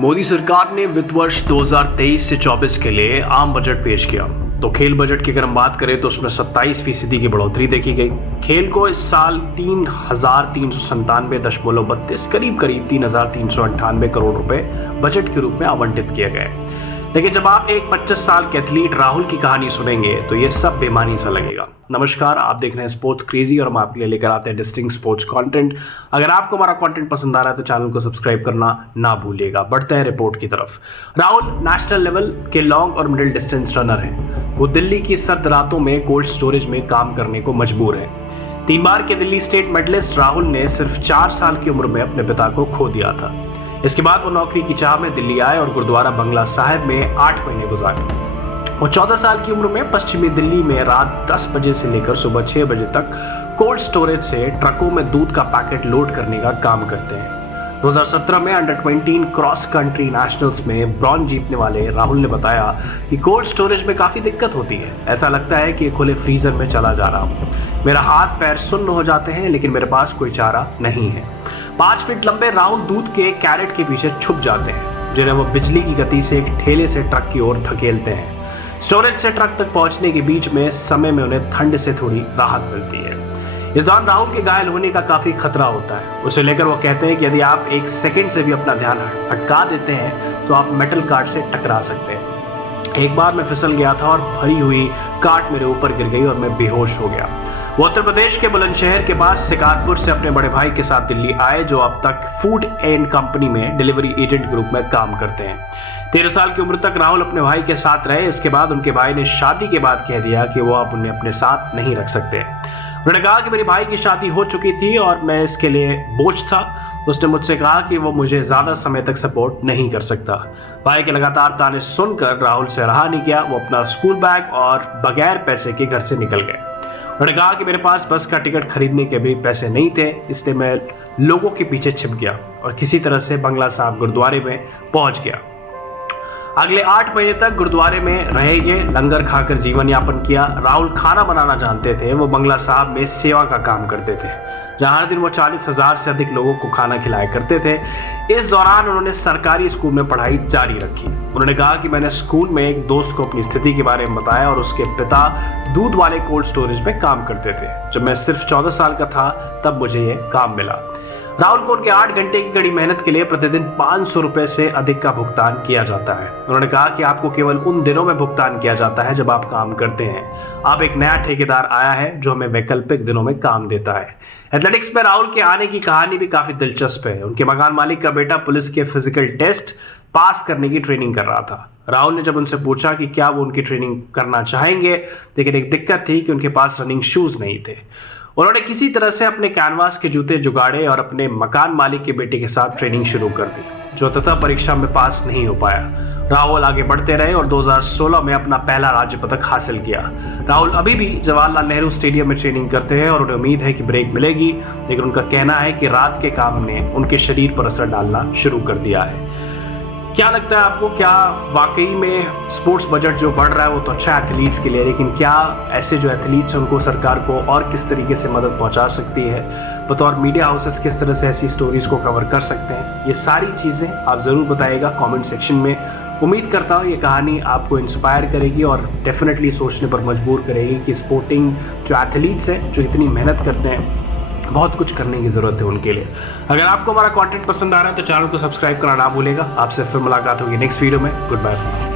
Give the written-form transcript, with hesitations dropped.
मोदी सरकार ने वित्त वर्ष 2023 से 24 के लिए आम बजट पेश किया। तो खेल बजट की अगर हम बात करें तो उसमें 27% की बढ़ोतरी देखी गई। खेल को इस साल 3,397.32 करीब 3,398 करोड़ रुपए बजट के रूप में आवंटित किए गए। लेकिन जब आप एक 25 साल के एथलीट राहुल की कहानी सुनेंगे तो ये सब बेमानी सा लगेगा। नमस्कार, आप देख रहे हैं स्पोर्ट्स क्रेजी और हम आपके लिए लेकर आते हैं डिस्टिंक्ट स्पोर्ट्स कंटेंट। अगर आपको हमारा कंटेंट पसंद आ रहा है तो चैनल को सब्सक्राइब करना ना भूलिएगा। बढ़ते हैं रिपोर्ट की तरफ। राहुल नेशनल लेवल के लॉन्ग और मिडिल डिस्टेंस रनर हैं। वो दिल्ली की सर्द रातों में कोल्ड स्टोरेज में काम करने को मजबूर है। 3 बार के दिल्ली स्टेट मेडलिस्ट राहुल ने सिर्फ 4 साल की उम्र में अपने पिता को खो दिया था। इसके बाद वो नौकरी की चाह में दिल्ली आए और गुरुद्वारा बंगला साहिब में 8 महीने गुजारे। वो 14 साल की उम्र में पश्चिमी दिल्ली में रात 10 बजे से लेकर सुबह 6 बजे तक कोल्ड स्टोरेज से ट्रकों में दूध का पैकेट लोड करने का काम करते हैं। 2017 में अंडर 20 क्रॉस कंट्री नेशनल्स में ब्रॉन्ज जीतने वाले राहुल ने बताया कि कोल्ड स्टोरेज में काफ़ी दिक्कत होती है। ऐसा लगता है कि खुले फ्रीजर में चला जा रहा हूँ। मेरा हाथ पैर सुन्न हो जाते हैं, लेकिन मेरे पास कोई चारा नहीं है। 5 फीट लंबे राहुल दूध के कैरेट के पीछे छुप जाते हैं, जिन्हें वो बिजली की गति से एक ठेले से ट्रक की ओर धकेलते हैं। स्टोरेज से ट्रक तक पहुंचने के बीच में समय में उन्हें ठंड से थोड़ी राहत मिलती है। इस दौरान राहुल के घायल होने का काफी खतरा होता है। उसे लेकर वो कहते हैं कि यदि आप 1 सेकंड से भी अपना ध्यान हटका देते हैं तो आप मेटल कार्ड से टकरा सकते हैं। एक बार मैं फिसल गया था और भरी हुई कार्ट मेरे ऊपर गिर गई और मैं बेहोश हो गया। वो उत्तर प्रदेश के बुलंदशहर के पास शिकारपुर से अपने बड़े भाई के साथ दिल्ली आए, जो अब तक फूड एंड कंपनी में डिलीवरी एजेंट के रूप में काम करते हैं। 13 साल की उम्र तक राहुल अपने भाई के साथ रहे। इसके बाद उनके भाई ने शादी के बाद कह दिया कि वो अब उन्हें अपने साथ नहीं रख सकते। उन्होंने कहा कि मेरे भाई की शादी हो चुकी थी और मैं इसके लिए बोझ था। उसने मुझसे कहा कि वो मुझे ज्यादा समय तक सपोर्ट नहीं कर सकता। भाई के लगातार ताने सुनकर राहुल से रहा नहीं गया। वो अपना स्कूल बैग और बगैर पैसे के घर से निकल गए। उन्होंने कहा कि मेरे पास बस का टिकट खरीदने के भी पैसे नहीं थे, इसलिए मैं लोगों के पीछे छिप गया और किसी तरह से बंगला साहिब गुरुद्वारे में पहुंच गया। अगले 8 महीने तक गुरुद्वारे में रहे, ये लंगर खाकर जीवन यापन किया। राहुल खाना बनाना जानते थे। वो बंगला साहिब में सेवा का काम करते थे, जहां हर दिन वो 40,000 से अधिक लोगों को खाना खिलाया करते थे। इस दौरान उन्होंने सरकारी स्कूल में पढ़ाई जारी रखी। उन्होंने कहा कि मैंने स्कूल में एक दोस्त को अपनी स्थिति के बारे में बताया और उसके पिता दूध वाले कोल्ड स्टोरेज में काम करते थे। जब मैं सिर्फ 14 साल का था तब मुझे ये काम मिला। राहुल को उनके 8 घंटे की कड़ी मेहनत के लिए प्रतिदिन 500 रुपए से अधिक का भुगतान किया जाता है। उन्होंने कहा कि आपको केवल उन दिनों में भुगतान किया जाता है जब आप काम करते हैं। अब एक नया ठेकेदार आया है जो हमें वैकल्पिक दिनों में काम देता है। एथलेटिक्स में राहुल के आने की कहानी भी काफी दिलचस्प है। उनके मकान मालिक का बेटा पुलिस के फिजिकल टेस्ट पास करने की ट्रेनिंग कर रहा था। राहुल ने जब उनसे पूछा कि क्या वो उनकी ट्रेनिंग करना चाहेंगे, लेकिन एक दिक्कत थी कि उनके पास रनिंग शूज नहीं थे। उन्होंने किसी तरह से अपने कैनवास के जूते जुगाड़े और अपने मकान मालिक के बेटे के साथ ट्रेनिंग शुरू कर दी, जो तथा परीक्षा में पास नहीं हो पाया। राहुल आगे बढ़ते रहे और 2016 में अपना पहला राज्य पदक हासिल किया। राहुल अभी भी जवाहरलाल नेहरू स्टेडियम में ट्रेनिंग करते हैं और उन्हें उम्मीद है कि ब्रेक मिलेगी, लेकिन उनका कहना है कि रात के काम ने उनके शरीर पर असर डालना शुरू कर दिया है। क्या लगता है आपको, क्या वाकई में स्पोर्ट्स बजट जो बढ़ रहा है वो तो अच्छा है एथलीट्स के लिए, लेकिन क्या ऐसे जो एथलीट्स हैं उनको सरकार को और किस तरीके से मदद पहुंचा सकती है? बतौर मीडिया हाउसेस किस तरह से ऐसी स्टोरीज को कवर कर सकते हैं? ये सारी चीज़ें आप ज़रूर बताइएगा कमेंट सेक्शन में। उम्मीद करता हूँ ये कहानी आपको इंस्पायर करेगी और डेफिनेटली सोचने पर मजबूर करेगी कि स्पोर्टिंग जो एथलीट्स हैं, जो इतनी मेहनत करते हैं, बहुत कुछ करने की ज़रूरत है उनके लिए। अगर आपको हमारा कंटेंट पसंद आ रहा है तो चैनल को सब्सक्राइब करना ना भूलेगा। आपसे फिर मुलाकात होगी नेक्स्ट वीडियो में। Good bye.